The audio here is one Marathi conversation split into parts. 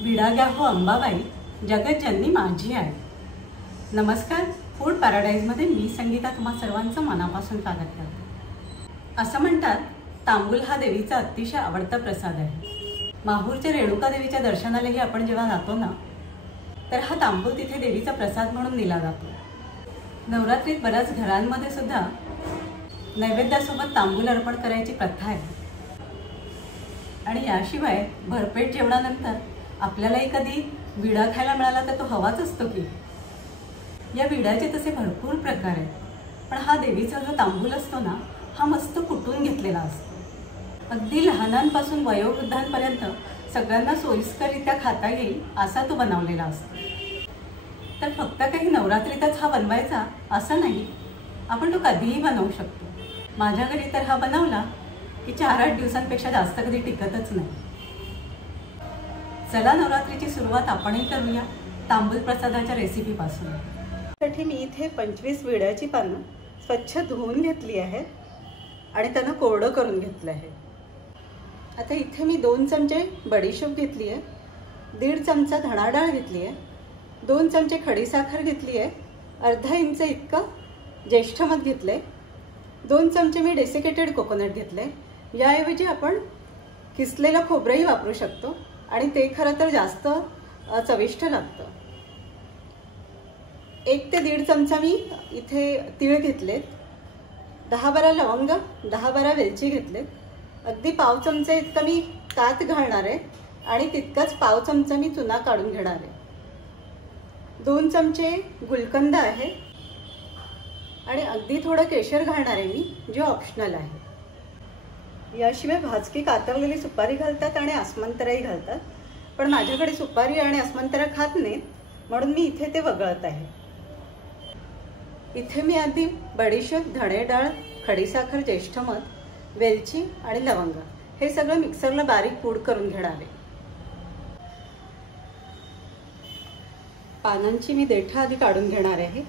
विडाग्या हो अंबाबाई जगज्जननी माझी आहे। नमस्कार, फूड पॅराडाईजमध्ये मी संगीता तुम्हा सर्वांचं मनापासून स्वागत करते। असं म्हणतात तांबूल हा देवीचा अतिशय आवडता प्रसाद आहे। माहूरच्या रेणुका देवीच्या दर्शनालाही आपण जेव्हा जातो ना, तर हा तांबूल तिथे देवीचा प्रसाद म्हणून दिला जातो। नवरात्रीत बऱ्याच घरांमध्ये सुद्धा नैवेद्यासोबत तांबूल अर्पण करायची प्रथा आहे। आणि याशिवाय भरपेट जेवणानंतर आपल्यालाही कधी विडा खायला मिळाला तर तो हवाच असतो की। या विड्याचे तसे भरपूर प्रकार आहेत, पण हा देवीचा जो तांबूल असतो ना, हा मस्त कुटून घेतलेला असतो। अगदी लहानांपासून वयोवृद्धांपर्यंत सगळ्यांना सोयीस्कररित्या खाता येईल असा तो बनवलेला असतो। तर फक्त काही नवरात्रीतच हा बनवायचा असं नाही, आपण तो कधीही बनवू शकतो। माझ्या घरी तर हा बनवला की 4-8 दिवसांपेक्षा जास्त कधी टिकतच नाही। चला नवरात्रीची सुरुवात आपणही करूया तांबूल प्रसादाच्या रेसिपीपासून। त्यासाठी मी इथे 25 विड्याची पानं स्वच्छ धुवून घेतली आहेत आणि त्यांना कोरडं करून घेतलं आहे। आता इथे मी 2 चमचे बडीशोप घेतली आहे, 1.5 चमचा धणा डाळ घेतली आहे, 2 चमचे खडीसाखर घेतली आहे, अर्धा इंच इतकं ज्येष्ठ मध घेतले, 2 चमचे मी डेसिकेटेड कोकोनट घेतले। याऐवजी आपण किसलेलं खोबरंही वापरू शकतो आणि ते खरं तर जास्त चविष्ट लागतं। 1 ते 1.5 चमचा मी इथे तीळ घेतलेत, 10-12 लवंग, 10-12 वेलची घेतलेत, अगदी पाव चमचा इतका मी कात घालणार आहे आणि तितकाच पाव चमचा मी चुना काढून घेणार आहे। 2 चमचे गुलकंद आहे आणि अगदी थोडं केशर घालणार आहे मी, जे ऑप्शनल आहे। याशिवाय भाजकी कातरलेली सुपारी घालतात आणि अस्मंतराही घालतात, पण माझ्याकडे सुपारी आणि अस्मंतरा खात नाहीत, म्हणून मी इथे ते वगळत आहे। इथे मी आधी बडीशोप, धणे डाळ, खडीसाखर, ज्येष्ठ मध, वेलची आणि लवंग हे सगळं मिक्सरला बारीक पूड करून घेणार आहे। पानांची मी देठं आधी काढून घेणार आहे,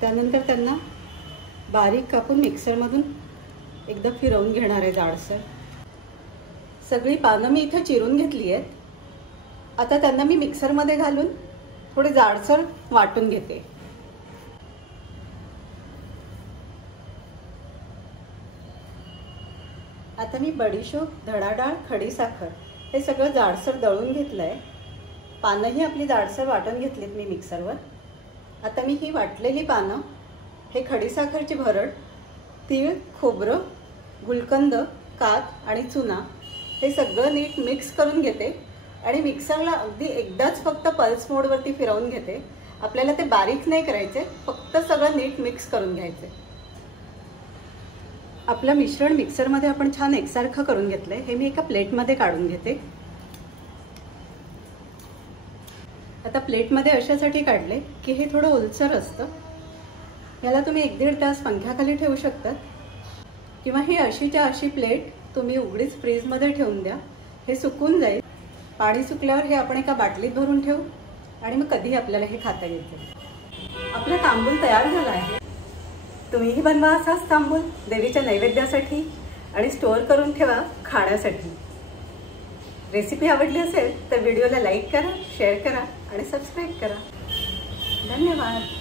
त्यानंतर त्यांना बारीक कापून मिक्सरमधून एकदा फिरवून घेणार आहे जाडसर। सगळी पानं मी इथे चिरून घेतली आहेत। आता त्यांना मी मिक्सरमध्ये घालून थोडे जाडसर वाटून घेते। आता मी बडीशोप, धणा डाळ, खडीसाखर हे सगळं जाडसर दळून घेतलंय। पानंही आपली जाडसर वाटून घेतलीत मी मिक्सरवर। आता मी ही वाटलेली पानं, हे खडीसाखरची भरड, तीळ, खोबरं, गुलकंद, कात आणि चुना हे सगळं नीट मिक्स करून घेते आणि मिक्सरला अगदी एकदाच फक्त पल्स मोडवरती फिरवून घेते। आपल्याला ते बारीक नाही करायचे, फक्त सगळं नीट मिक्स करून घ्यायचे। आपलं मिश्रण मिक्सरमध्ये आपण छान एकसारखं करून घेतलंय। हे मी एका प्लेटमध्ये काढून घेते। आता प्लेटमध्ये अशासाठी काढले की हे थोडं ओलसर असतं, याला तुम्ही 1-1.5 तास पंख्याखाली ठेवू शकता, किंवा ही अशीच्या अशी प्लेट तुम्ही उघडीच फ्रीजमध्ये ठेवून द्या, हे सुकून जाईल। पाणी सुकल्यावर हे आपण एका बाटलीत भरून ठेवू आणि मग कधीही आपल्याला हे खाता येते। आपला तांबूल तयार झाला आहे। तुम्हीही बनवा असाच तांबूल देवीच्या नैवेद्यासाठी आणि स्टोअर करून ठेवा खाण्यासाठी। रेसिपी आवडली असेल तर व्हिडिओला लाईक करा, शेअर करा आणि सबस्क्राईब करा। धन्यवाद।